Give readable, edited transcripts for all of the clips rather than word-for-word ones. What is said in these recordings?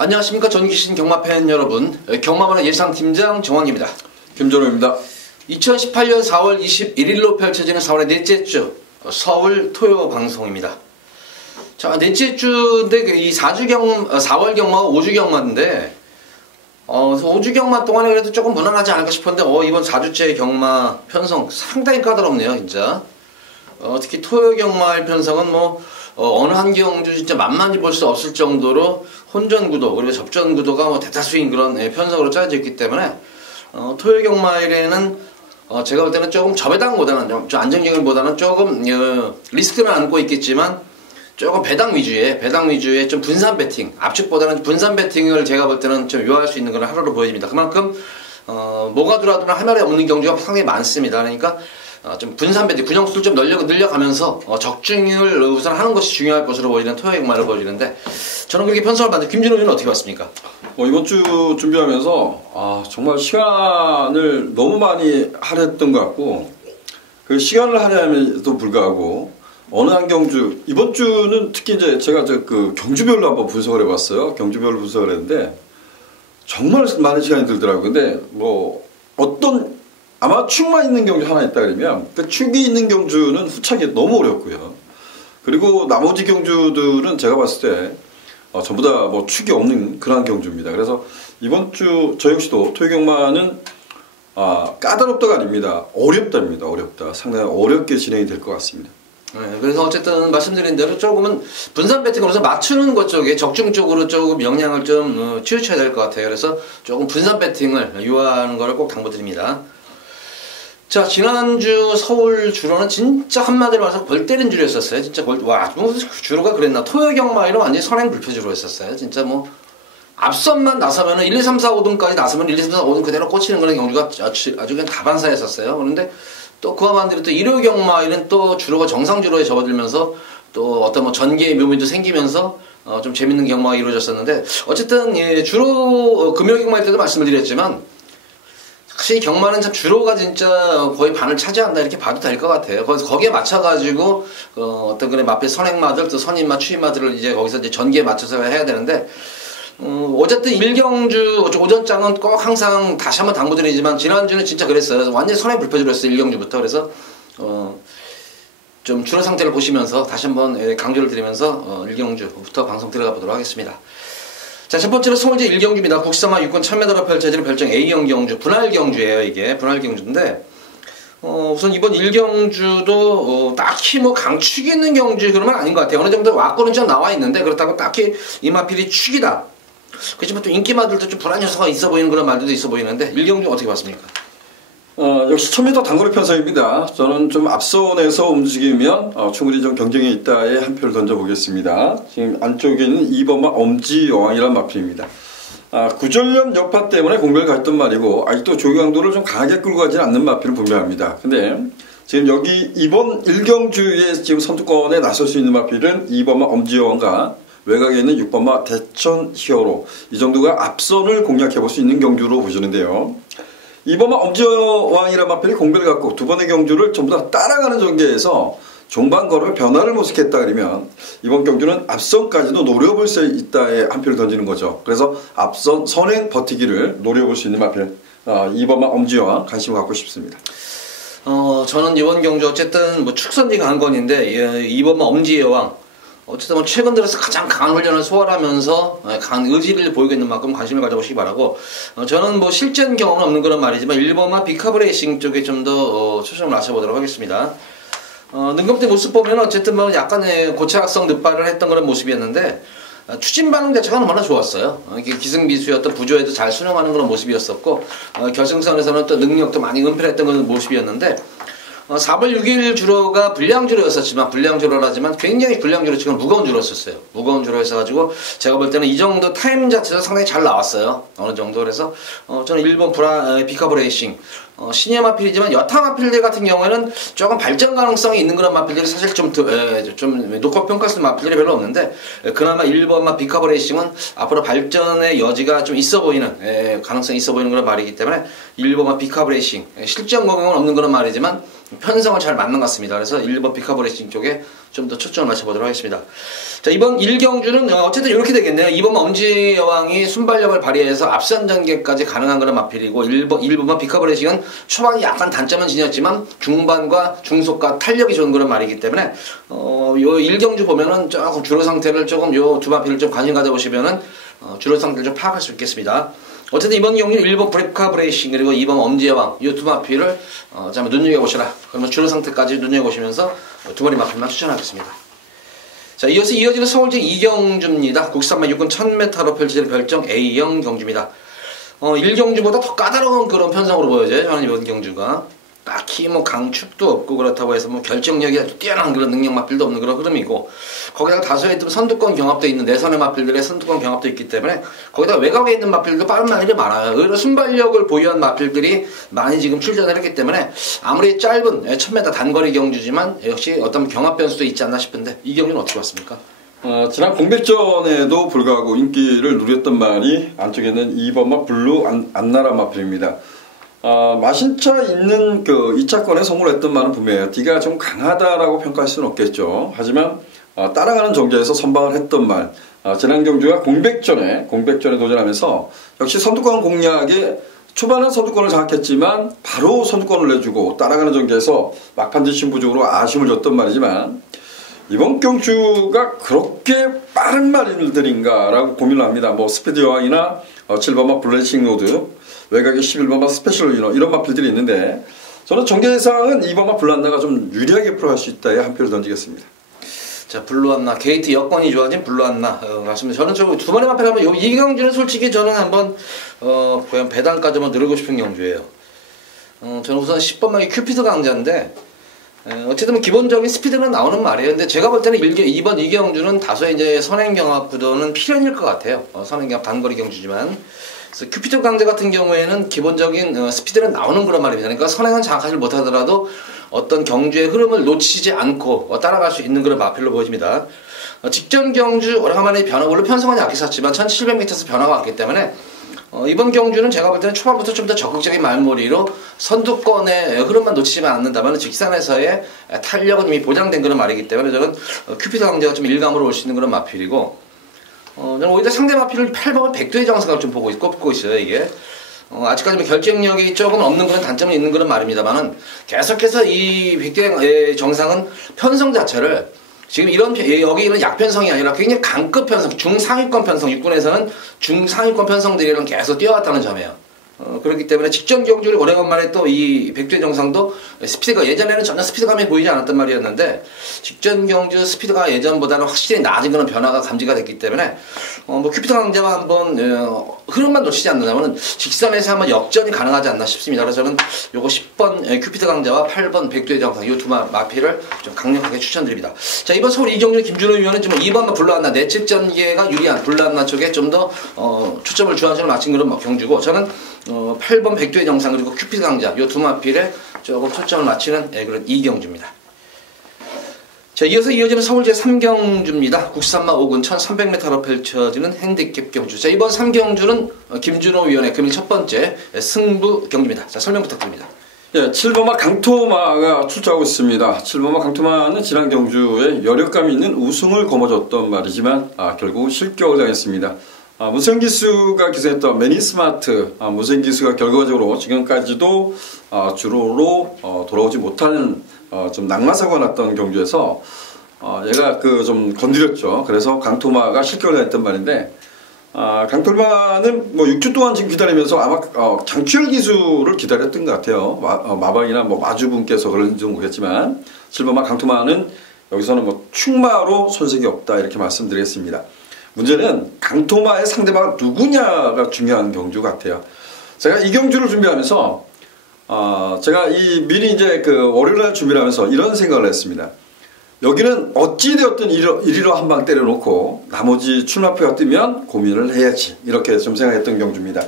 안녕하십니까. 전기신 경마팬 여러분, 경마만의 예상팀장 정황입니다. 김전호입니다. 2018년 4월 21일로 펼쳐지는 4월의 넷째 주 서울 토요 방송입니다. 자, 넷째 주인데 이 4월 경마가 5주 경마인데 5주 경마 동안에 그래도 조금 무난하지 않을까 싶었는데 이번 4주째 경마 편성 상당히 까다롭네요, 진짜. 특히 토요 경마의 편성은 어느 한 경주 진짜 만만히 볼 수 없을 정도로 혼전 구도 그리고 접전 구도가 대다수인 그런 편성으로 짜여져 있기 때문에 토요 경마일에는 제가 볼 때는 조금 저배당보다는 좀 안정적인보다는 조금 리스크는 안고 있겠지만 조금 배당 위주의 좀 분산 배팅, 압축보다는 분산 배팅을 제가 볼 때는 좀 유효할 수 있는 그런 하루로 보여집니다. 그만큼 뭐가 들어와도 한 마리 없는 경주가 상당히 많습니다. 그러니까 좀 분산 배팅, 분영수를 좀 늘려가면서 적중을 우선 하는 것이 중요할 것으로 보이는 토요 경마를 보여지는데 저는 그렇게 편성을 봤는데 김진호 의원은 어떻게 봤습니까? 이번 주 준비하면서 정말 시간을 너무 많이 할애했던 것 같고 그 시간을 할애함에도 불구하고 어느 한 경주 이번 주는 특히 이제 제가 그 경주별로 한번 분석을 해봤어요. 경주별로 분석을 했는데 정말 많은 시간이 들더라고요. 근데 어떤 아마 축만 있는 경주 하나 있다 그러면 그 축이 있는 경주는 후차기 너무 어렵고요. 그리고 나머지 경주들은 제가 봤을 때 전부 다 축이 없는 그런 경주입니다. 그래서 이번 주 저 역시도 토요경마는 까다롭다가 아닙니다. 어렵답니다. 어렵다. 상당히 어렵게 진행이 될 것 같습니다. 네, 그래서 어쨌든 말씀드린 대로 조금은 분산 배팅으로서 맞추는 것 쪽에 적중 쪽으로 조금 역량을 좀 치우쳐야 될 것 같아요. 그래서 조금 분산 배팅을 유효하는 것을 꼭 당부드립니다. 자, 지난주 서울 주로는 진짜 한마디로 말해서 골 때린 주로였었어요. 진짜 주로가 그랬나. 토요 경마이로 완전히 선행불표주로 했었어요. 진짜 앞선만 나서면은 1, 2, 3, 4, 5등까지 나서면 1, 2, 3, 4, 5등 그대로 꽂히는 그런 경주가 아주 그냥 다반사였었어요. 그런데 또 그와 반대로 또 일요 경마일은 또 주로가 정상주로에 접어들면서 또 어떤 전개의 묘미도 생기면서 좀 재밌는 경마가 이루어졌었는데 어쨌든 주로 금요 경마일 때도 말씀을 드렸지만 사실 경마는 참 주로가 진짜 거의 반을 차지한다 이렇게 봐도 될 것 같아요. 거기에 맞춰가지고 어떤 그런 앞에 선행마들 또 선임마 추임마들을 이제 거기서 이제 전개에 맞춰서 해야 되는데 어쨌든 일경주 오전장은 꼭 항상 다시 한번 당부드리지만 지난주는 진짜 그랬어요. 완전히 선행불표주로 했어요. 일경주부터. 그래서 좀 주로 상태를 보시면서 다시 한번 강조를 드리면서 일경주부터 방송 들어가 보도록 하겠습니다. 자, 첫 번째로 서울제 일경주입니다. 국상화 6권 1000m로 펼쳐지는 별정 A형 경주, 분할 경주예요. 이게 분할 경주인데 우선 이번 일경주도 딱히 강축이 있는 경주 그런 건 아닌 것 같아요. 어느 정도 와꾸는 좀 나와 있는데 그렇다고 딱히 이 마필이 축이다. 그렇지만 또 인기마들도 좀 불안 요소가 있어 보이는 그런 말들도 있어 보이는데 일경주 어떻게 봤습니까? 역시 1000m 단거리 편성입니다. 저는 좀 앞선에서 움직이면 충분히 좀 경쟁이 있다에 한 표를 던져보겠습니다. 지금 안쪽에 있는 2번마 엄지여왕이라는 마필입니다. 구전염 여파 때문에 공백을 갔던 말이고 아직도 조경도를 좀 강하게 끌고 가지는 않는 마필은 분명합니다. 근데 지금 여기 이번 일경주에 지금 선두권에 나설 수 있는 마필은 2번마 엄지여왕과 외곽에 있는 6번마 대천 히어로 이 정도가 앞선을 공략해볼 수 있는 경주로 보시는데요. 2번마 엄지여왕이라는 마필이 공백을 갖고 두 번의 경주를 전부 다 따라가는 전개에서 종반거를 변화를 모색했다 그러면 이번 경주는 앞선까지도 노려볼 수 있다에 한 표를 던지는 거죠. 그래서 앞선 선행 버티기를 노려볼 수 있는 마필 2번마 엄지여왕 관심을 갖고 싶습니다. 저는 이번 경주 어쨌든 축선지 강건인데 2번마 엄지여왕 어쨌든 최근 들어서 가장 강한 훈련을 소화하면서 강한 의지를 보이고 있는 만큼 관심을 가져보시기 바라고 저는 실전 경험은 없는 그런 말이지만 1번마 비카브레이싱 쪽에 좀 더 초점을 맞춰보도록 하겠습니다. 능검대 모습 보면 어쨌든 약간의 고착성 늑발을 했던 그런 모습이었는데 추진 반응 자체가 너무나 좋았어요. 기승비수였던 부조에도 잘 순응하는 그런 모습이었었고 결승선에서는 또 능력도 많이 은폐했던 그런 모습이었는데 4월 6일 주로가 불량주로였었지만 불량주로라지만 굉장히 불량주로 지금 무거운 주로였었어요. 무거운 주로였어가지고 제가 볼 때는 이 정도 타임 자체도 상당히 잘 나왔어요. 어느 정도. 그래서 저는 1번 비카브레이싱 신예 마필이지만 여타 마필들 같은 경우에는 조금 발전 가능성이 있는 그런 마필들이 사실 좀 높고 평가받는 마필들이 별로 없는데 그나마 1번마 비카브레이싱은 앞으로 발전의 여지가 좀 있어 보이는 가능성이 있어 보이는 그런 말이기 때문에 1번마 비카브레이싱 실전 공격은 없는 그런 말이지만 편성을 잘 맞는 것 같습니다. 그래서 1번 비카브레이싱 쪽에 좀 더 초점을 맞춰보도록 하겠습니다. 자, 이번 1경주는 어쨌든 이렇게 되겠네요. 2번 엄지 여왕이 순발력을 발휘해서 앞선 전개까지 가능한 그런 마필이고 1번만 비커브레이싱은 초반이 약간 단점은 지녔지만 중반과 중속과 탄력이 좋은 그런 말이기 때문에 요 1경주 보면은 조금 주로 상태를 조금 요 두 마필을 좀 관심 가져보시면은 주로 상태를 좀 파악할 수 있겠습니다. 어쨌든 이번 경기는 1번 브레이커브레이싱 그리고 2번 엄지여왕 이 두 마필을 한번 눈여겨보시라. 그러면 주로 상태까지 눈여겨보시면서 두 마리 마필만 추천하겠습니다. 자, 이어서 이어지는 서울제 2경주입니다. 국산만 육군 1000m로 펼쳐지는 별정 A형 경주입니다. 1경주보다 더 까다로운 그런 편성으로 보여져요. 저는 이번 경주가. 딱히 뭐 강축도 없고 그렇다고 해서 뭐 결정력이 아주 뛰어난 그런 능력 마필도 없는 그런 흐름이고 거기다가 다수의 선두권 경합도 있는 내선의 마필들의 선두권 경합도 있기 때문에 거기다가 외곽에 있는 마필도 빠른 마필이 많아요. 의외로 순발력을 보유한 마필들이 많이 지금 출전을 했기 때문에 아무리 짧은 1000m 단거리 경주지만 역시 어떤 경합 변수도 있지 않나 싶은데 이 경주는 어떻게 봤습니까? 지난 공백전에도 불구하고 인기를 누렸던 말이 안쪽에는 2번마 블루 안나라 마필입니다. 마신차 있는 그 2차권에 성공했던 말은 분명해요. D가 좀 강하다라고 평가할 수는 없겠죠. 하지만 따라가는 정제에서 선방을 했던 말. 지난 경주가 공백전에 도전하면서 역시 선두권 공략에 초반은 선두권을 장악했지만 바로 선두권을 내주고 따라가는 전개에서 막판 뒷심 부족으로 아쉬움을 줬던 말이지만 이번 경주가 그렇게 빠른 말들인가라고 고민을 합니다. 뭐 스피드 여왕이나 7번마 블레싱 로드 외곽에 11번마 스페셜 위너 이런 마필들이 있는데 저는 전개상은 2번마 블루안나가 좀 유리하게 풀어갈 수 있다에 한 표를 던지겠습니다. 자, 블루안나 게이트 여건이 좋아진 블루안나 맞습니다. 저는 저 두 번의 마필 하면 이 경주는 솔직히 저는 한번 그냥 배당까지 한번 누르고 싶은 경주예요. 저는 우선 10번마의 큐피드 강자인데 어쨌든 기본적인 스피드는 나오는 말이에요. 근데 제가 볼 때는 2번 2경주는 다소 이제 선행경합 구도는 필연일 것 같아요. 선행경합 단거리 경주지만 그래서 큐피드 강자 같은 경우에는 기본적인 스피드는 나오는 그런 말입니다. 그러니까 선행은 장악하지 못하더라도 어떤 경주의 흐름을 놓치지 않고 따라갈 수 있는 그런 마필로 보여집니다. 직전 경주 오래간만에 변화, 물론 편성은 약했었지만 1700m에서 변화가 왔기 때문에 이번 경주는 제가 볼 때는 초반부터 좀 더 적극적인 말머리로 선두권의 흐름만 놓치지만 않는다면 직선에서의 탄력은 이미 보장된 그런 말이기 때문에 저는 큐피드 강자가 좀 일감으로 올 수 있는 그런 마필이고 저는 오히려 상대 마필을 8번을 백두의 정상을 좀 꼽고 있어요. 이게 아직까지 결정력이 조금 없는 그런 단점은 있는 그런 말입니다만은 계속해서 이 백두의 정상은 편성 자체를 지금 여기는 약편성이 아니라 굉장히 강급 편성, 중상위권 편성, 육군에서는 중상위권 편성들이랑 계속 뛰어왔다는 점이에요. 그렇기 때문에 직전 경주를 오래간만에 또 이 백두의 정상도 스피드가 예전에는 전혀 스피드감이 보이지 않았단 말이었는데 직전 경주 스피드가 예전보다는 확실히 낮은 그런 변화가 감지가 됐기 때문에 뭐 큐피드 강자와 한번 흐름만 놓치지 않는다면 직선에서 한번 역전이 가능하지 않나 싶습니다. 그래서 저는 요거 10번 큐피드 강자와 8번 백두의 정상 이 두 마필을 좀 강력하게 추천드립니다. 자, 이번 서울 2경주 김준호 위원은 좀 2번 블루안나 내측 전개가 유리한 블루안나 쪽에 좀 더 초점을 주안점을 맞춘 그런 경주고 저는 8번 백두의 정상 그리고 큐피드 강자 이 두 마필에 조금 초점을 맞추는 그런 2경주입니다. 자, 이어지는 서울제 3경주입니다. 국산마 5군 1300m로 펼쳐지는 핸디캡 경주. 자, 이번 3경주는 김준호 위원의 금일 첫 번째 승부 경주입니다. 자, 설명 부탁드립니다. 예, 7번마 강토마가 출전하고 있습니다. 7번마 강토마는 지난 경주에 여력감 있는 우승을 거머쥐었던 말이지만 결국 실격을 당했습니다. 무생기수가 기생했던 매니스마트 무생기수가 결과적으로 지금까지도 주로로 돌아오지 못하는 좀 낙마사고가 났던 경주에서 얘가 좀 건드렸죠. 그래서 강토마가 실격을 했던 말인데 강토마는 뭐 6주 동안 지금 기다리면서 아마 장추열 기수를 기다렸던 것 같아요. 마방이나 뭐 마주분께서 그런지 모르겠지만 7번마 강토마는 여기서는 뭐 충마로 손색이 없다 이렇게 말씀드리겠습니다. 문제는 강토마의 상대방은 누구냐가 중요한 경주 같아요. 제가 이 경주를 준비하면서 제가 미리 이제 월요일날 준비를 하면서 이런 생각을 했습니다. 여기는 어찌되었든 1위로 한 방 때려놓고 나머지 출마표가 뜨면 고민을 해야지 이렇게 좀 생각했던 경주입니다.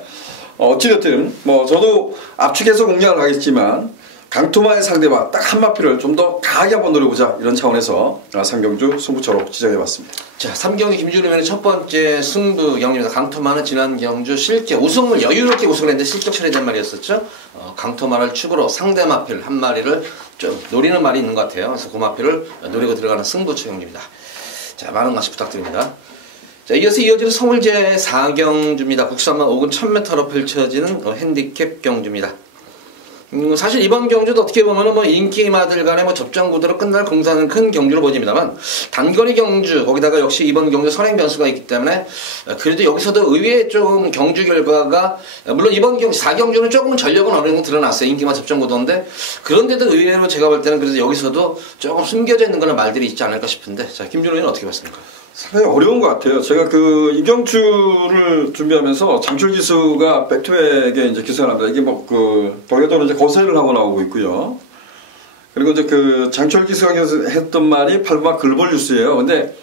어찌되었든 뭐 저도 압축해서 공략을 하겠지만 강토마의 상대와 딱 한 마피를 좀 더 강하게 한번 노려보자 이런 차원에서 3경주 승부처로 지정해봤습니다. 자, 3경기 김준호 의원의 첫 번째 승부 경기입니다. 강토마는 지난 경주 실제 우승을 여유롭게 우승을 했는데 실격 처리된 말이었었죠. 강토마를 축으로 상대 마필 한 마리를 좀 노리는 말이 있는 것 같아요. 그래서 그 마필을 노리고 들어가는 승부처 경기입니다. 자, 많은 관심 부탁드립니다. 자, 이어서 이어지는 서울제 4경주입니다. 국산만 5군 1000m로 펼쳐지는 핸디캡 경주입니다. 사실 이번 경주도 어떻게 보면은 뭐 인기마들 간의 뭐 접전 구도로 끝날 공사는 큰 경주로 보입니다만 단거리 경주 거기다가 역시 이번 경주 선행 변수가 있기 때문에 그래도 여기서도 의외의 조금 경주 결과가 물론 이번 경주 4경주는 조금 전력은 어느 정도 드러났어요. 인기마 접전 구도인데 그런데도 의외로 제가 볼 때는 그래서 여기서도 조금 숨겨져 있는 그런 말들이 있지 않을까 싶은데 자 김준호 의원은 어떻게 봤습니까? 상당히 어려운 것 같아요. 제가 그 이경주를 준비하면서 장출 기수가 백투백에 이제 기사를 합니다. 이게 뭐 그 벽에도 이제 거세를 하고 나오고 있고요. 그리고 이제 그 장출 기수가 했던 말이 8번 글로벌 뉴스예요. 근데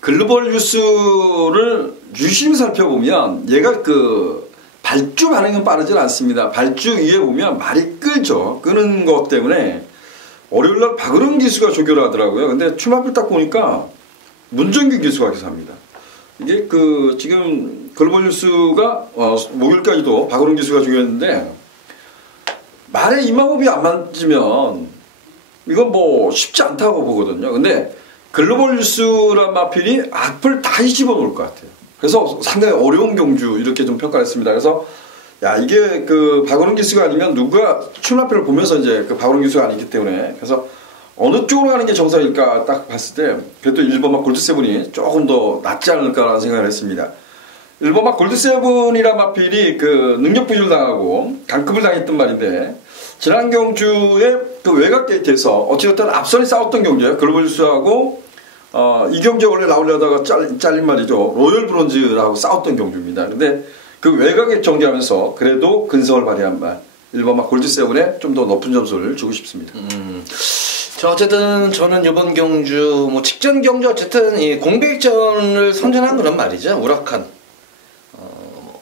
글로벌 뉴스를 유심히 살펴보면 얘가 그 발주 반응은 빠르진 않습니다. 발주 위에 보면 말이 끌죠. 끄는 것 때문에 월요일날 박은홍 기수가 조교를 하더라고요. 근데 출마필 딱 보니까 문정규 기수가 기사합니다. 이게 그 지금 글로벌 뉴스가 목요일까지도 박은홍 기수가 중요했는데 말에 입마법이 안 맞으면 이건 뭐 쉽지 않다고 보거든요. 근데 글로벌 뉴스란 마필이 악플 다 뒤집어 놓을 것 같아요. 그래서 상당히 어려운 경주 이렇게 좀 평가를 했습니다. 그래서 야 이게 그 박은홍 기수가 아니면 누가 출마표를 보면서 이제 그 박은홍 기수가 아니기 때문에 그래서 어느 쪽으로 가는 게 정상일까 딱 봤을 때 그래도 1번막 골드세븐이 조금 더 낫지 않을까라는 생각을 했습니다. 1번막 골드세븐이란 마필이 그 능력 부실 당하고 강급을 당했던 말인데 지난 경주에 그 외곽 게이트에서 어찌됐든 앞선이 싸웠던 경주예요. 글로벌 뉴스하고 이 경주에 원래 나오려다가 잘린 말이죠. 로열 브론즈라고 싸웠던 경주입니다. 근데 그 외곽에 정리하면서 그래도 근성을 발휘한 말 1번막 골드세븐에 좀 더 높은 점수를 주고 싶습니다. 자, 어쨌든 저는 이번 경주 뭐 직전 경주 어쨌든 이 공백전을 선전한 그런 말이죠. 우락한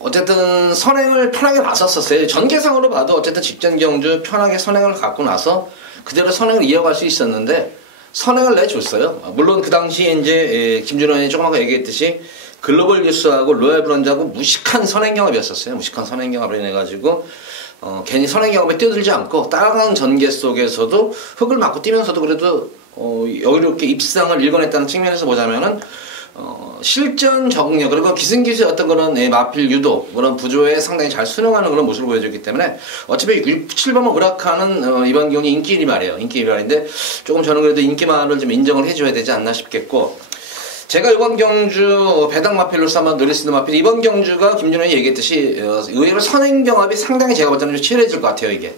어쨌든 선행을 편하게 나섰었어요. 전개상으로 봐도 어쨌든 직전 경주 편하게 선행을 갖고 나서 그대로 선행을 이어갈 수 있었는데 선행을 내줬어요. 물론 그 당시에 이제 김준호 의원이 조금 아까 얘기했듯이 글로벌 뉴스하고 로얄 브론즈하고 무식한 선행 경합이었었어요. 무식한 선행 경합을 인해가지고 괜히 선행 경합에 뛰어들지 않고 따라가는 전개 속에서도 흙을 맞고 뛰면서도 그래도 여유롭게 입상을 읽어냈다는 측면에서 보자면은 실전 적응력 그리고 기승기수의 어떤 그런 마필 유도 그런 부조에 상당히 잘 순응하는 그런 모습을 보여줬기 때문에 어차피 7번을 우락하는 이번 경기 인기일이 말이에요. 인기일이 말인데 조금 저는 그래도 인기만을 좀 인정을 해줘야 되지 않나 싶겠고 제가 이번 경주 배당 마필로서 한번 노릴 수 있는 마필 이번 경주가 김준호이 얘기했듯이 의외로 선행 경합이 상당히 제가 볼 때는 좀 치열해질 것 같아요. 이게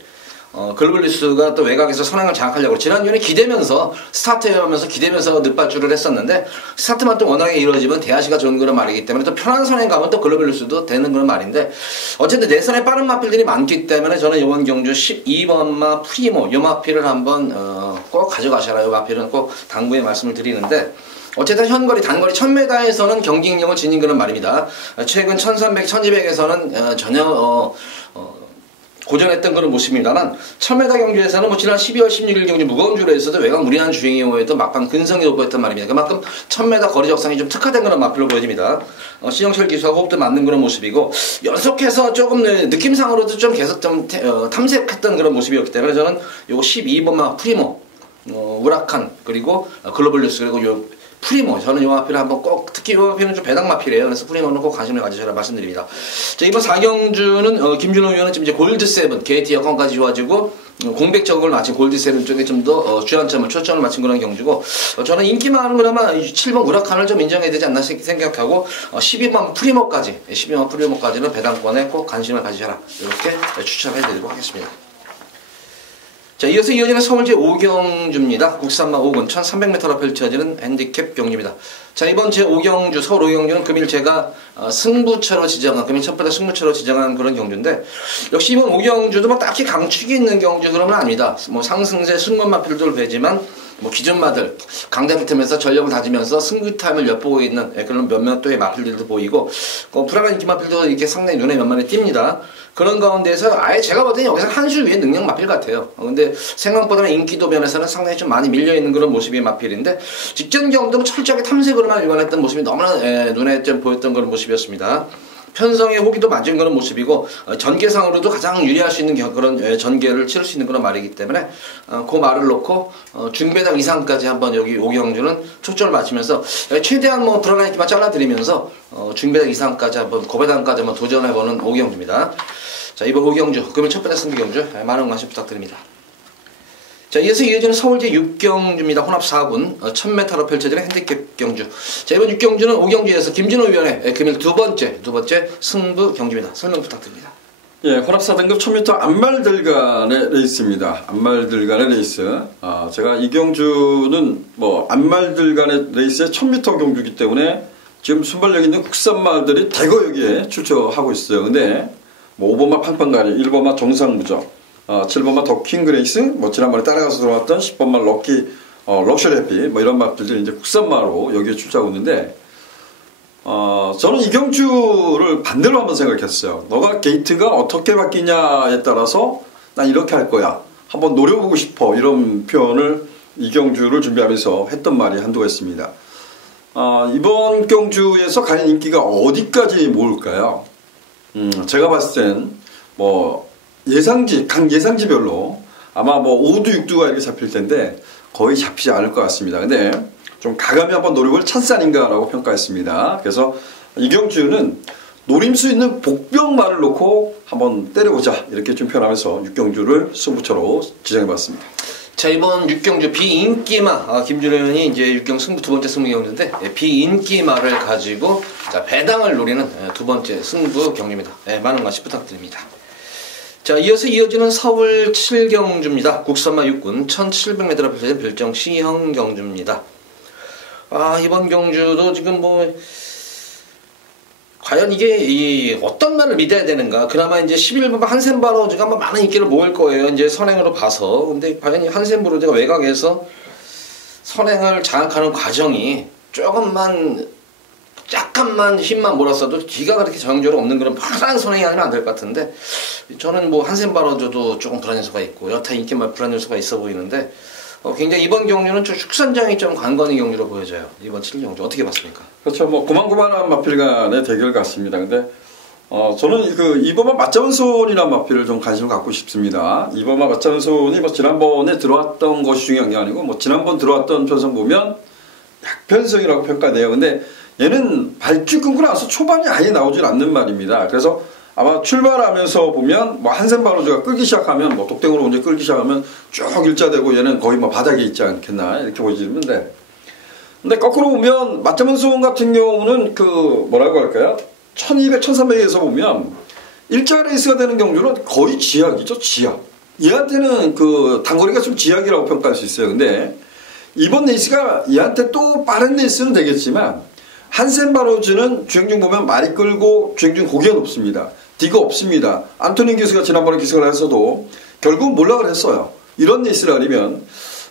글로벌 뉴스가 또 외곽에서 선행을 장악하려고 지난주에 기대면서 스타트하면서 기대면서 늦발주를 했었는데 스타트만 또 워낙에 이루어지면 대하시가 좋은 그런 말이기 때문에 또 편한 선행 가면 또 글로벌 뉴스도 되는 그런 말인데 어쨌든 내선에 빠른 마필들이 많기 때문에 저는 이번 경주 12번마 프리모 이 마필을 한번 꼭 가져가셔라. 이 마필은 꼭 당부의 말씀을 드리는데 어쨌든 현거리 단거리 1000m에서는 경쟁력을 지닌 그런 말입니다. 최근 1300, 1200에서는 전혀 고전했던 그런 모습입니다만 1000m 경주에서는 뭐 지난 12월 16일 경주 무거운 주로에서도 외곽 무리한 주행에 오해도 막판 근성이 돋보였던 말입니다. 그만큼 1000m 거리 적상이 좀 특화된 그런 마필로 보여집니다. 신영철 기수하고 호흡도 맞는 그런 모습이고 연속해서 조금 느낌상으로도 좀 계속 좀 탐색했던 그런 모습이었기 때문에 저는 요거 12번마 프리모 우라칸 그리고 글로벌 뉴스 그리고 요 프리모 저는 이 마필을 한번 꼭 특히 이 마필은 좀 배당 마필이에요. 그래서 프리모는 꼭 관심을 가지셔라 말씀드립니다. 자, 이번 4경주는 김준호 의원은 지금 이제 골드7 게이트 여건까지 좋아지고 공백 적응을 마친 골드7 쪽에 좀 더 주안점을 초점을 맞춘 그런 경주고 저는 인기 많은 거라면 7번 우라칸을 좀 인정해야 되지 않나 생각하고 12번 프리모까지는 배당권에 꼭 관심을 가지셔라 이렇게 추천해드리고 하겠습니다. 자, 이어서 이어지는 서울제 5경주입니다. 국산마 5군 1300m로 펼쳐지는 핸디캡 경기입니다. 자, 이번 제5경주, 서울 5경주는 금일 제가 승부처로 지정한, 금일 첫 번째 승부처로 지정한 그런 경주인데, 역시 이번 5경주도 뭐 딱히 강축이 있는 경주 그러면 아닙니다. 뭐 상승세 승권 마필들 배지만, 뭐 기존마들 강대비 틈에서 전력을 다지면서 승부 타임을 엿보고 있는 그런 몇몇 또의 마필들도 보이고 불안한 인기 마필도 이렇게 상당히 눈에 몇만에 띕니다. 그런 가운데서 아예 제가 봤을 때 여기서 한 수 위에 능력 마필 같아요. 근데 생각보다는 인기도 면에서는 상당히 좀 많이 밀려있는 그런 모습의 마필인데 직전 경험도 철저하게 탐색으로만 일관했던 모습이 너무나 눈에 좀 보였던 그런 모습이었습니다. 편성의 호기도 맞은 그런 모습이고 전개상으로도 가장 유리할 수 있는 그런 전개를 치를 수 있는 그런 말이기 때문에 그 말을 놓고 중배당 이상까지 한번 여기 오경주는 초점을 맞추면서 최대한 뭐 불안한 인기만 잘라드리면서 중배당 이상까지 한번 고배당까지 한번 도전해보는 오경주입니다. 자, 이번 오경주 금일 첫 번째 승부 경주 많은 관심 부탁드립니다. 자, 이어서 이어지는 서울제 6경주입니다. 혼합 4군 1000m로 펼쳐지는 핸디캡 경주. 자, 이번 6경주는 오경주에서 김진호 위원의 금일 두 번째 승부 경주입니다. 설명 부탁드립니다. 예, 혼합 4등급 1000m 안말들 간의 레이스입니다. 안말들 간의 레이스. 제가 이 경주는 뭐 안말들 간의 레이스의 1000m 경주이기 때문에 지금 순발력 있는 국산마들이 대거 여기에 출처하고 있어요. 근데 뭐 5번마 팡팡가리, 1번마 정상무적, 7번마 더 킹그레이스, 뭐 지난번에 따라가서 들어왔던 10번마 럭키, 럭셔리 해피, 뭐 이런 마들이 이제 국산마로 여기에 출자하고 있는데, 저는 이 경주를 반대로 한번 생각했어요. 너가 게이트가 어떻게 바뀌냐에 따라서 난 이렇게 할 거야. 한번 노려보고 싶어. 이런 표현을 이 경주를 준비하면서 했던 말이 한두가 있습니다. 이번 경주에서 과연 인기가 어디까지 모을까요? 제가 봤을 땐 뭐 각 예상지별로 아마 뭐 5두 6두가 이렇게 잡힐 텐데 거의 잡히지 않을 것 같습니다. 근데 좀 가감히 한번 노려볼 찬스 아닌가라고 평가했습니다. 그래서 이 경주는 노림 수 있는 복병말을 놓고 한번 때려보자 이렇게 좀 표현하면서 6경주를 승부처로 지정해봤습니다. 자, 이번 6경주 비인기마 김준호 의원이 이제 6경 승부 두 번째 승부 경주인데 비인기마를 가지고 자, 배당을 노리는 두 번째 승부 경주입니다. 많은 관심 부탁드립니다. 자, 이어서 이어지는 서울 7경주입니다. 국산마 6군 1700m로 펼쳐진 별정 시형 경주입니다. 이번 경주도 지금 뭐 과연 이게 어떤 말을 믿어야 되는가? 그나마 이제 11번 한센바로즈가 아마 많은 인기를 모을 거예요. 이제 선행으로 봐서. 근데 과연 한센바로즈가 외곽에서 선행을 장악하는 과정이 약간만 힘만 몰았어도 기가 그렇게 정적으로 없는 그런 파란 선행이 아니면 안 될 것 같은데 저는 뭐 한센바로즈도 조금 불안할 수가 있고 여타 인기만 불안할 수가 있어 보이는데 굉장히 이번 경주는 좀 축선장이 좀 관건의 경주로 보여져요. 이번 7경주 어떻게 봤습니까? 그렇죠. 뭐 고만고만한 마필 간의 대결 같습니다. 근데 저는 그 이번마 맞자은손이라는 마필을 좀 관심을 갖고 싶습니다. 이번마 맞자은손이 뭐 지난번에 들어왔던 것이 중요한 게 아니고 뭐 지난번 들어왔던 편성 보면 약편성이라고 평가돼요. 근데 얘는 발주 끊고 나서 초반이 아예 나오질 않는 말입니다. 그래서 아마 출발하면서 보면 뭐 한센바로즈가 끌기 시작하면 뭐 독댕으로 먼저 끌기 시작하면 쭉 일자되고 얘는 거의 뭐 바닥에 있지 않겠나 이렇게 보여지는데 근데 거꾸로 보면 맞자문송 같은 경우는 그 뭐라고 할까요? 1200, 1300에서 보면 일자 레이스가 되는 경주는 거의 지약이죠. 지약. 얘한테는 그 단거리가 좀 지약이라고 평가할 수 있어요. 근데 이번 레이스가 얘한테 또 빠른 레이스는 되겠지만 한센바로즈는 주행중 보면 말이 끌고 주행중 고기가 높습니다. 디가 없습니다. 안토니 기수가 지난번에 기승을 했어도 결국은 몰락을 했어요. 이런 레이스를 하려면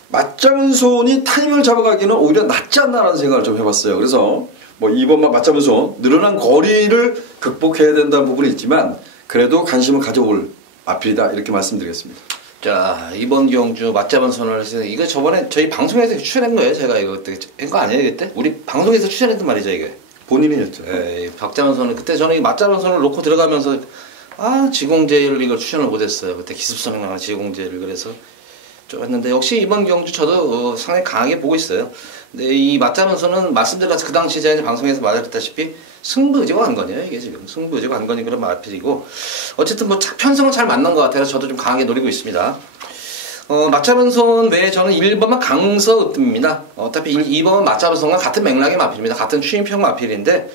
맞자문손이 타이밍을 잡아가기는 오히려 낫지 않나라는 생각을 좀 해봤어요. 그래서 뭐 이번만 맞자문손 늘어난 거리를 극복해야 된다는 부분이 있지만 그래도 관심을 가져올 마필이다 이렇게 말씀드리겠습니다. 자, 이번 경주 맞자문손을 해서 이거 저번에 저희 방송에서 출연한 거예요. 제가 이거 그때 한 거 아니에요 그때? 우리 방송에서 출연했던 말이죠 이게. 본인이 했죠. 박자문손은 그때 저는 이 맞자문손을 놓고 들어가면서 지공제를 이걸 추천을 못했어요. 그때 기습선행 나간 지공제를 그래서 좀 했는데 역시 이번 경주 저도 상당히 강하게 보고 있어요. 근데 이 맞자문손은 말씀드렸듯이 그 당시 제가 방송에서 말했다시피 승부의지가 관건이에요. 이게 지금 승부의지가 관건이 그런 마필이고 어쨌든 뭐 편성은 잘 맞는 것 같아서 저도 좀 강하게 노리고 있습니다. 맞자문손 외에 저는 1번만 강서으뜸입니다. 어차피 2번은 맞자문손과 같은 맥락의 마필입니다. 같은 추임평 마필인데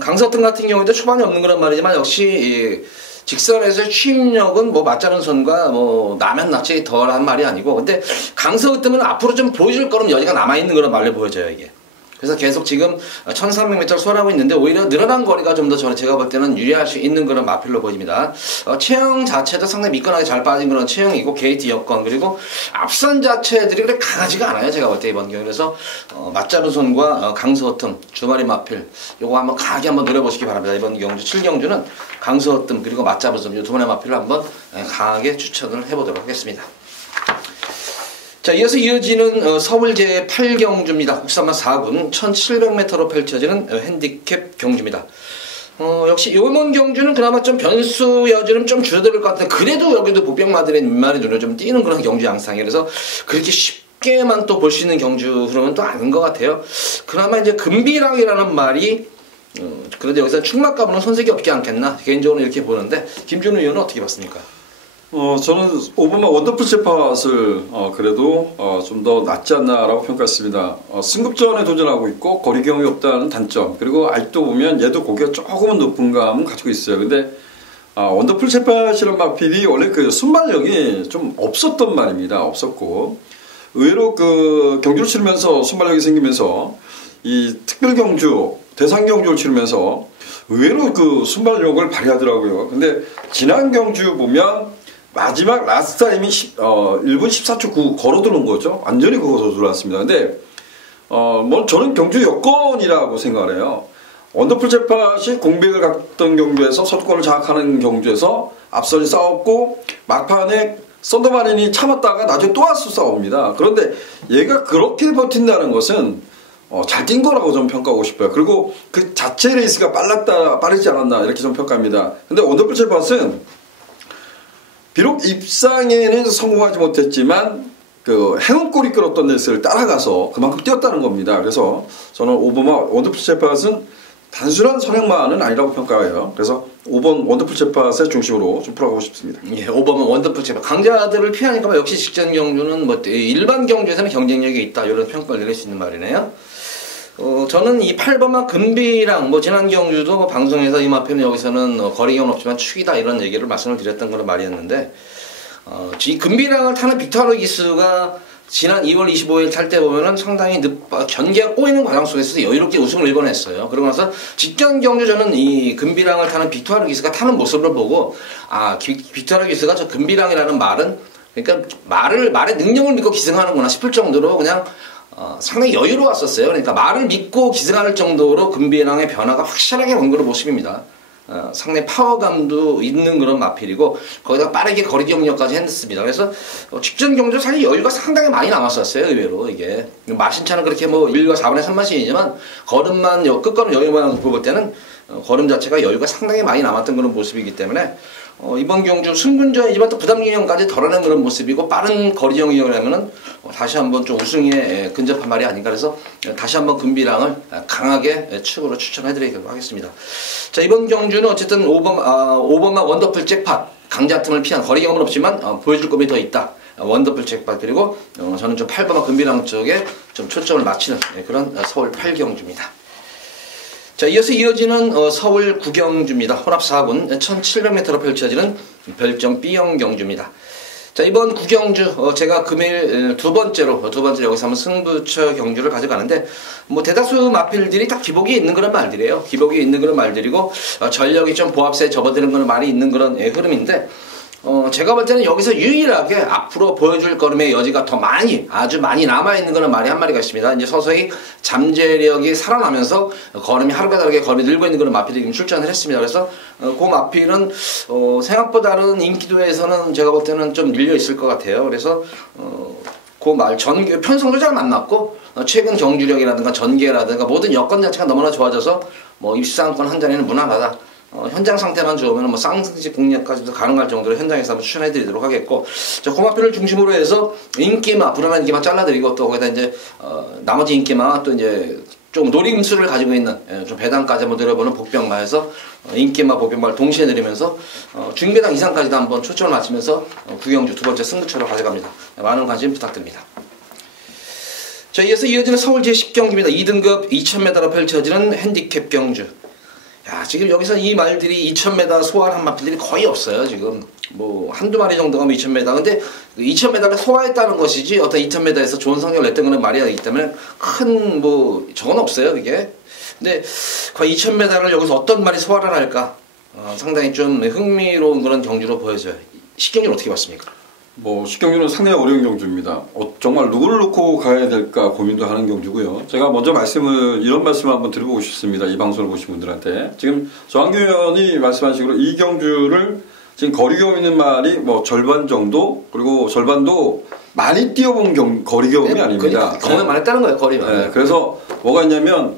강서으뜸 같은 경우에도 초반에 없는 그런 말이지만 역시 직선에서의 추임력은 뭐 맞자문손과 뭐 나면 낫지 덜한 말이 아니고 근데 강서으뜸은 앞으로 좀 보여줄 거는 여지가 남아있는 그런 말로 보여져요 이게. 그래서 계속 지금 1300m를 소화하고 있는데 오히려 늘어난 거리가 좀 더 제가 볼 때는 유리할 수 있는 그런 마필로 보입니다. 체형 자체도 상당히 미끈하게 잘 빠진 그런 체형이고 게이트 여건 그리고 앞선 자체들이 그렇게 강하지가 않아요. 제가 볼 때 이번 경기. 그래서 맞잡은 손과 강서어뜸 주말이 마필 요거 한번 강하게 한번 노려보시기 바랍니다. 이번 경주 7경주는 강서어뜸 그리고 맞잡은 손 이 두 번의 마필을 한번 강하게 추천을 해보도록 하겠습니다. 자, 이어서 이어지는 서울 제8경주입니다. 국산마 4군 1700m로 펼쳐지는 핸디캡 경주입니다. 역시 이번 경주는 그나마 좀 변수 여지는 좀 줄어들 것 같은데 그래도 여기도 복병마들의 민말이 눈에 좀 띄는 그런 경주 양상이에요. 그래서 그렇게 쉽게만 또 볼 수 있는 경주 흐름은 또 아닌 것 같아요. 그나마 이제 금비랑이라는 말이 그래도 여기서 축막가보는 손색이 없지 않겠나 개인적으로 이렇게 보는데 김준우 의원은 어떻게 봤습니까? 저는 오버마 원더풀 샷팟을 그래도 좀 더 낫지 않나라고 평가했습니다. 승급전에 도전하고 있고 거리 경험이 없다는 단점 그리고 아직도 보면 얘도 고개가 조금은 높은 감은 가지고 있어요. 근데 원더풀 샷팟이라는 마필이 원래 그 순발력이 좀 없었던 말입니다. 없었고 의외로 그 경주를 치르면서 순발력이 생기면서 이 특별 경주 대상 경주를 치르면서 의외로 그 순발력을 발휘하더라고요. 근데 지난 경주 보면 마지막 라스트 타임이 1분 14초 9 걸어 들어온 거죠. 완전히 걸어 들어왔습니다. 근데 뭐 저는 경주 여건이라고 생각을 해요. 원더풀 샷팟이 공백을 갔던 경주에서 서두권을 장악하는 경주에서 앞선이 싸웠고 막판에 썬더마린이 참았다가 나중에 또 와서 싸웁니다. 그런데 얘가 그렇게 버틴다는 것은 잘 뛴 거라고 좀 평가하고 싶어요. 그리고 그 자체 레이스가 빠르지 않았나 이렇게 좀 평가합니다. 근데 원더풀 샷팟은 비록 입상에는 성공하지 못했지만 그 행운골이 끌었던 레이스를 따라가서 그만큼 뛰었다는 겁니다. 그래서 저는 5번마 원더풀 샷팟은 단순한 선행만은 아니라고 평가해요. 그래서 5번 원더풀 샷팟의 중심으로 좀 풀어가고 싶습니다. 예, 5번은 원더풀 샷팟. 강자들을 피하니까 역시 직전 경주는 뭐 일반 경주에서는 경쟁력이 있다 이런 평가를 내릴 수 있는 말이네요. 저는 이 8번마 금비랑 뭐 지난 경주도 뭐 방송에서 이 마표는 여기서는 거리 경험 없지만 축이다 이런 얘기를 말씀을 드렸던 그런 말이었는데 이 금비랑을 타는 빅토르 기수가 지난 2월 25일 탈 때 보면은 상당히 전개가 꼬이는 과정 속에서 여유롭게 우승을 일궈냈어요. 그러고 나서 직전 경주 저는 이 금비랑을 타는 빅토르 기수가 타는 모습을 보고 빅토르 기수가 저 금비랑이라는 말은 그러니까 말의 능력을 믿고 기승하는구나 싶을 정도로 그냥 상당히 여유로웠었어요. 그러니까 말을 믿고 기승할 정도로 금비랑의 변화가 확실하게 온 그런 모습입니다. 상당히 파워감도 있는 그런 마필이고 거기다가 빠르게 거리 경력까지 했습니다. 그래서 직전 경주 사실 여유가 상당히 많이 남았었어요. 의외로 이게 마신차는 그렇게 뭐 1과 4분의 3마신이지만 걸음만 끝걸음 여유만 볼 때는 걸음 자체가 여유가 상당히 많이 남았던 그런 모습이기 때문에 이번 경주 승분전이지만 또 부담경영까지 덜어낸 그런 모습이고 빠른 거리 경영이라면은 다시 한번 좀 우승에 근접한 말이 아닌가 그래서 다시 한번 금비랑을 강하게 축으로 추천해드리도록 하겠습니다. 자, 이번 경주는 어쨌든 5번마 원더풀 잭팟 강자 틈을 피한 거리 경험은 없지만 보여줄 것이 더 있다. 원더풀 잭팟 그리고 저는 좀 8번마 금비랑 쪽에 좀 초점을 맞추는 그런 서울 8경주입니다. 자, 이어서 이어지는 서울 9경주입니다. 혼합 4군 1700m로 펼쳐지는 별정 B형 경주입니다. 자, 이번 9경주 제가 금일 두 번째로 여기서 한번 승부처 경주를 가져가는데 뭐 대다수 마필들이 다 기복이 있는 그런 말들이에요. 기복이 있는 그런 말들이고 전력이 좀 보합세에 접어드는 그런 말이 있는 그런 흐름인데 제가 볼 때는 여기서 유일하게 앞으로 보여줄 걸음의 여지가 더 아주 많이 남아있는 그런 말이 한 마리가 있습니다. 이제 서서히 잠재력이 살아나면서 걸음이 하루가 다르게 걸음이 늘고 있는 그런 마필이 지금 출전을 했습니다. 그래서 그 마필은 생각보다는 인기도에서는 제가 볼 때는 좀 밀려 있을 것 같아요. 그래서 그 말 편성도 잘 만났고 최근 경주력이라든가 전개라든가 모든 여건 자체가 너무나 좋아져서 뭐 입상권 한 자리는 무난하다. 현장 상태만 좋으면 뭐 쌍승지 공략까지도 가능할 정도로 현장에서 한번 추천해드리도록 하겠고, 저 고마필을 중심으로 해서 인기마, 불안한 인기마 잘라드리고 또 거기다 이제 나머지 인기마 또 이제 좀 노림수를 가지고 있는 좀 배당까지 한번 들어보는 복병마에서 인기마, 복병마를 동시에 내리면서 중배당 이상까지도 한번 초점을 맞추면서 구경주 두 번째 승부처로 가져갑니다. 많은 관심 부탁드립니다. 자, 이어서 이어지는 서울 제10경기입니다. 2등급 2000m로 펼쳐지는 핸디캡 경주. 야, 지금 여기서 이 말들이 2,000m 소화한 마필들이 거의 없어요. 지금 뭐 한두 마리 정도가 뭐 2,000m. 근데 2,000m를 소화했다는 것이지 어떤 2,000m에서 좋은 성적을 냈던 거는 말이 아니기 때문에 큰 뭐 저건 없어요. 그게. 근데 과연 2,000m를 여기서 어떤 말이 소화를 할까? 상당히 좀 흥미로운 그런 경주로 보여져요. 식경주는 어떻게 봤습니까? 뭐 식경주는 상당히 어려운 경주입니다. 정말 누구를 놓고 가야 될까 고민도 하는 경주고요. 제가 먼저 이런 말씀을 한번 드려보고 싶습니다. 이 방송을 보신 분들한테. 지금 조항규 의원이 말씀한 식으로 이 경주를 지금 거리경험 있는 말이 뭐 절반 정도, 그리고 절반도 많이 뛰어본 거리경험이 네, 아닙니다. 경험을 많이 했다는 거예요. 거리만. 네, 그래서 뭐가 있냐면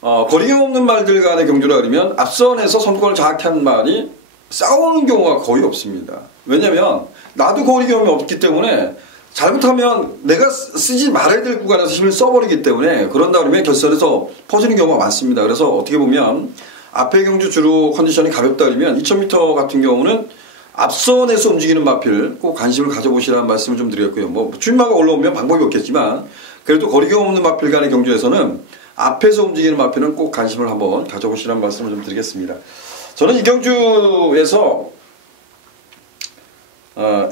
거리경 없는 말들 간의 경주라 그러면 앞선에서 선권을 장악히 한 말이 싸우는 경우가 거의 없습니다. 왜냐면 나도 거리경험이 없기 때문에 잘못하면 내가 쓰지 말아야 될 구간에서 힘을 써버리기 때문에 그런다 그러면 결선에서 퍼지는 경우가 많습니다. 그래서 어떻게 보면 앞에 경주 주로 컨디션이 가볍다 그러면 2000m 같은 경우는 앞선에서 움직이는 마필 꼭 관심을 가져보시라는 말씀을 좀 드렸고요. 뭐 출마가 올라오면 방법이 없겠지만 그래도 거리경 없는 마필 간의 경주에서는 앞에서 움직이는 마필은 꼭 관심을 한번 가져보시라는 말씀을 좀 드리겠습니다. 저는 이 경주에서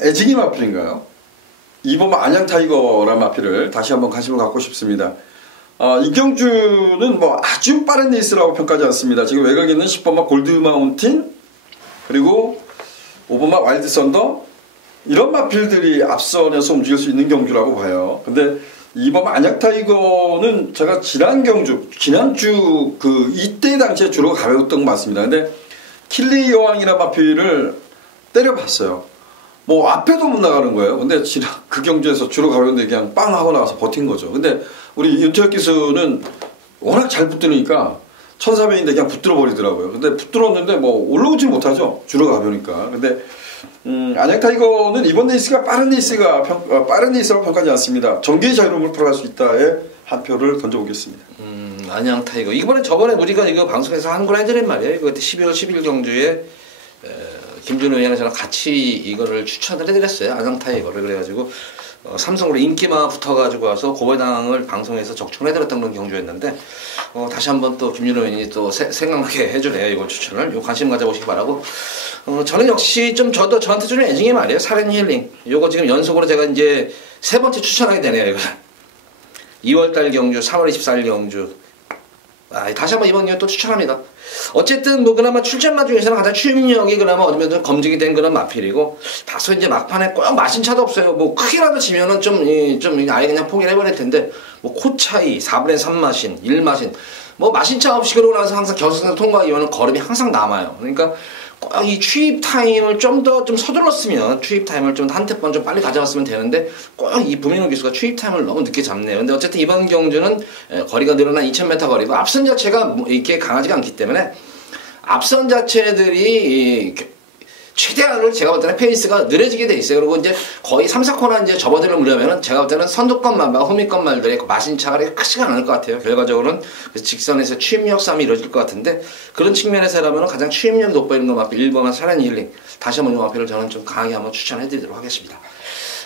애지기 마필인가요? 이번 안양 타이거라는 마필을 다시 한번 관심을 갖고 싶습니다. 이 경주는 뭐 아주 빠른 레이스라고 평가하지 않습니다. 지금 외곽에 있는 10번마 골드 마운틴 그리고 5번마 와일드 썬더 이런 마필들이 앞선에서 움직일 수 있는 경주라고 봐요. 근데 2번 안양 타이거는 제가 지난주 이때 당시에 주로 가벼웠던 것 같습니다. 근데 킬리 여왕이라는 마필을 때려봤어요. 뭐 앞에도 못 나가는 거예요. 근데 그 경주에서 주로 가벼운데 그냥 빵 하고 나와서 버틴 거죠. 근데 우리 윤태혁 기수는 워낙 잘 붙드니까 1,400인데 그냥 붙들어 버리더라고요. 근데 붙들었는데 뭐 올라오지 못하죠. 주로 가벼우니까. 근데 안양 타이거는 이번 레이스가 빠른 레이스라고 평가하지 않습니다. 전개의 자유로움을 풀어갈 수 있다에 한 표를 던져보겠습니다. 안양 타이거. 이번에 저번에 우리가 이거 방송에서 한 걸 해드린 말이에요. 그때 12월 10일 경주에 김준호 의원이 저랑 같이 이거를 추천을 해드렸어요. 안양 타이거를. 그래가지고 삼성으로 인기만 붙어가지고 와서 고배당을 방송에서 적중해드렸던 그런 경주였는데 다시 한번 또 김준호 의원이 또 생각나게 해주네요. 이걸 추천을. 요 관심 가져보시기 바라고. 저는 역시 저한테 좀 애증이 말이에요. 사렌 힐링. 요거 지금 연속으로 제가 이제 3번째 추천하게 되네요. 이거. 2월달 경주, 3월 24일 경주. 다시 한번 이번 경주 또 추천합니다. 어쨌든 뭐 그나마 출전마 중에서는 가장 추임력이 그나마 어디면 검증이 된 그런 마필이고 다소 이제 막판에 꼭 마신 차도 없어요. 뭐 크게라도 지면은 좀 아예 그냥 포기를 해버릴 텐데 뭐 코 차이, 4분의 3마신, 1마신 뭐 마신 차 없이 그러고 나서 항상 결승에서 통과하기에는 걸음이 항상 남아요. 그러니까 꼭 이 취입 타임을 좀 더 서둘렀으면 취입 타임을 좀 한 번 좀 빨리 가져갔으면 되는데 꼭 이 부민호 기수가 취입 타임을 너무 늦게 잡네요. 근데 어쨌든 이번 경주는 거리가 늘어난 2,000m 거리고 앞선 자체가 이렇게 강하지가 않기 때문에 앞선 자체들이 최대한을 제가 볼 때는 페이스가 느려지게 돼 있어요. 그리고 이제 거의 3, 4코너 이제 접어들으려면은 제가 볼 때는 선두권 후미권 말들의 마신 차가 크지가 않을 것 같아요. 결과적으로는 직선에서 취임력 싸움이 이루어질 것 같은데 그런 측면에서라면 가장 취임력이 돋보이는 것 마필 1번은 사렌 힐링. 다시 한번 이 마필을 저는 좀 강하게 한번 추천해드리도록 하겠습니다.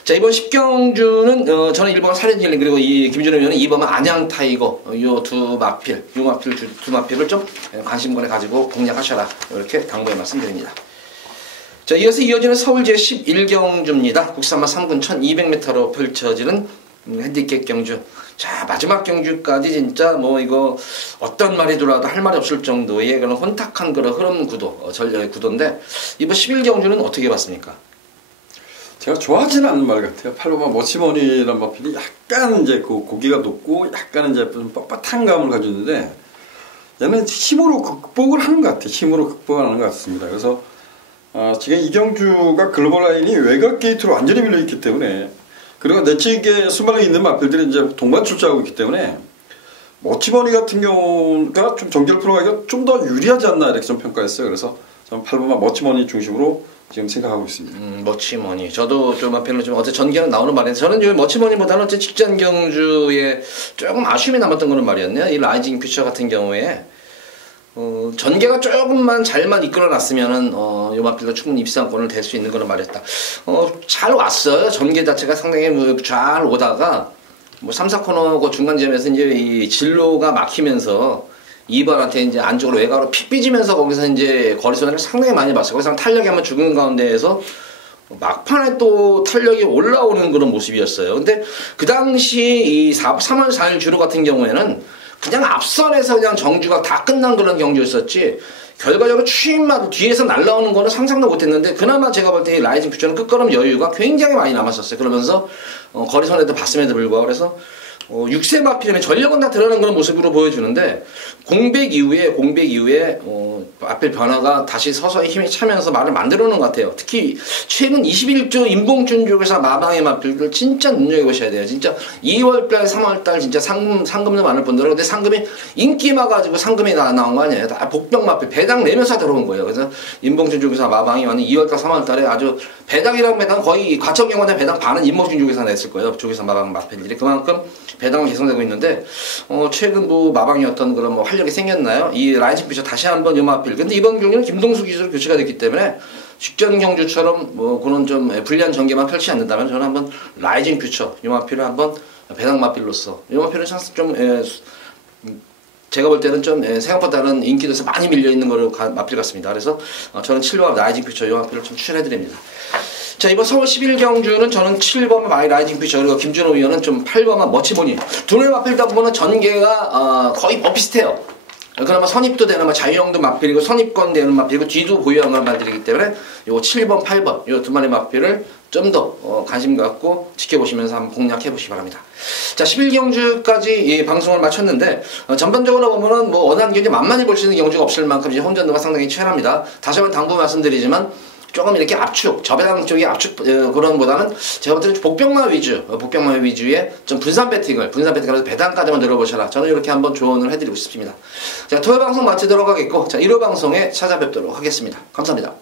자, 이번 10경주는 저는 1번은 사렌 힐링 그리고 이 김준호 의원은 2번은 안양 타이거 요 두 마필 두 마필을 좀 관심권에 가지고 공략하셔라 이렇게 당부의 말씀드립니다. 자, 이어서 이어지는 서울 제11경주입니다. 국산마 3군 1200m로 펼쳐지는 핸디캡 경주. 자, 마지막 경주까지 진짜 뭐 이거 어떤 말이 들어와도 할 말이 없을 정도의 그런 혼탁한 그런 흐름 구도, 전략의 구도인데 이번 11경주는 어떻게 봤습니까? 제가 좋아하지는 않는 말 같아요. 팔로마 머치머니라는 마필이 약간 이제 그 고기가 높고 약간 이제 좀 뻣뻣한 감을 가지고 있는데 얘는 힘으로 극복을 하는 것 같아요. 힘으로 극복하는 것 같습니다. 그래서 지금 이 경주가 글로벌 라인이 외곽 게이트로 완전히 밀려있기 때문에 그리고 내측에 수많은 있는 마필들이 이제 동반 출자하고 있기 때문에 머치머니 같은 경우가 좀 정결 풀어가기가 좀 더 유리하지 않나 이렇게 좀 평가했어요. 그래서 저는 8번마 머치머니 중심으로 지금 생각하고 있습니다. 머치머니. 저도 좀 마필로 좀 어제 전개는 나오는 말인데 저는 이 머치머니보다는 직전 경주에 조금 아쉬움이 남았던 그런 말이었네요. 이 라이징 퓨처 같은 경우에 전개가 조금만 잘만 이끌어놨으면은 요 마필도 충분히 입상권을 댈 수 있는 그런 말이었다. 잘 왔어요. 전개 자체가 상당히 잘 오다가 3, 4코너 그 중간 지점에서 이제 이 진로가 막히면서 2번한테 이제 안쪽으로 외곽으로 픽 삐지면서 거기서 이제 거리 손해를 상당히 많이 봤어요. 거기서 탄력이 한번 죽은 가운데에서 막판에 또 탄력이 올라오는 그런 모습이었어요. 근데 그 당시 이 3월 4일 주로 같은 경우에는 그냥 앞선에서 그냥 정주가 다 끝난 그런 경주였었지, 결과적으로 추임마도 뒤에서 날라오는 거는 상상도 못했는데, 그나마 제가 볼 때 이 라이징 퓨처는 끝걸음 여유가 굉장히 많이 남았었어요. 그러면서 거리 손해도 봤음에도 불구하고 그래서 6세 마필이면 전력은 다 드러나는 그런 모습으로 보여주는데, 공백 이후에 마필 변화가 다시 서서히 힘이 차면서 말을 만들어놓은 것 같아요. 특히 최근 21조 인봉준 조교사 마방의 마필들 진짜 눈여겨보셔야 돼요. 진짜 2월달 3월달 진짜 상금도 많을 뿐더러, 근데 상금이 인기마 가지고 상금이 나온 거 아니에요. 다 복병 마필 배당 내면서 들어온 거예요. 그래서 인봉준 조교사 마방이 완전 2월달 3월달에 아주 배당이라는 배당 거의 과천경원의 배당 반은 인봉준 조교사 냈을 거예요. 조교사 마방 마필들이 그만큼 배당은 개선되고 있는데, 최근 뭐 마방이 어떤 그런 뭐 활력이 생겼나요? 이 라이징 퓨처 다시 한번 요마필. 근데 이번 경기는 김동수 기수로 교체가 됐기 때문에 직전 경주처럼 뭐 그런 좀 불리한 전개만 펼치지 않는다면, 저는 한번 라이징 퓨처 요마필을 한번 배당 마필로서, 요마필은 좀 제가 볼 때는 좀 생각보다는 인기도에서 많이 밀려 있는 거로 마필 같습니다. 그래서 저는 7번 라이징 퓨처 요마필을 좀 추천해드립니다. 자, 이번 서울 11경주는 저는 7번 마이 라이징 퓨처, 그리고 김준호 위원은 좀 8번 머치모니. 두 뇌 마필다 보면 전개가 거의 비슷해요. 그나마 선입도 되는 자유형도 마필이고 선입권 되는 마필이고 뒤도 보유하는 마필이기 때문에 요 7번, 8번 요 두 마리 마필을 좀 더 관심 갖고 지켜보시면서 한번 공략해 보시기 바랍니다. 자, 11경주까지 이 방송을 마쳤는데, 전반적으로 보면은 뭐 어느 한 경기 만만히 볼 수 있는 경주가 없을 만큼 이제 혼전도가 상당히 치열합니다. 다시 한번 당부 말씀드리지만, 조금 이렇게 압축, 저배당 쪽의 압축 그런 보다는 제가 볼 때는 복병마 위주의 좀 분산 배팅하면서 배당까지만 들어보셔라. 저는 이렇게 한번 조언을 해드리고 싶습니다. 자, 토요 방송 마치도록 하겠고, 자, 1호 방송에 찾아뵙도록 하겠습니다. 감사합니다.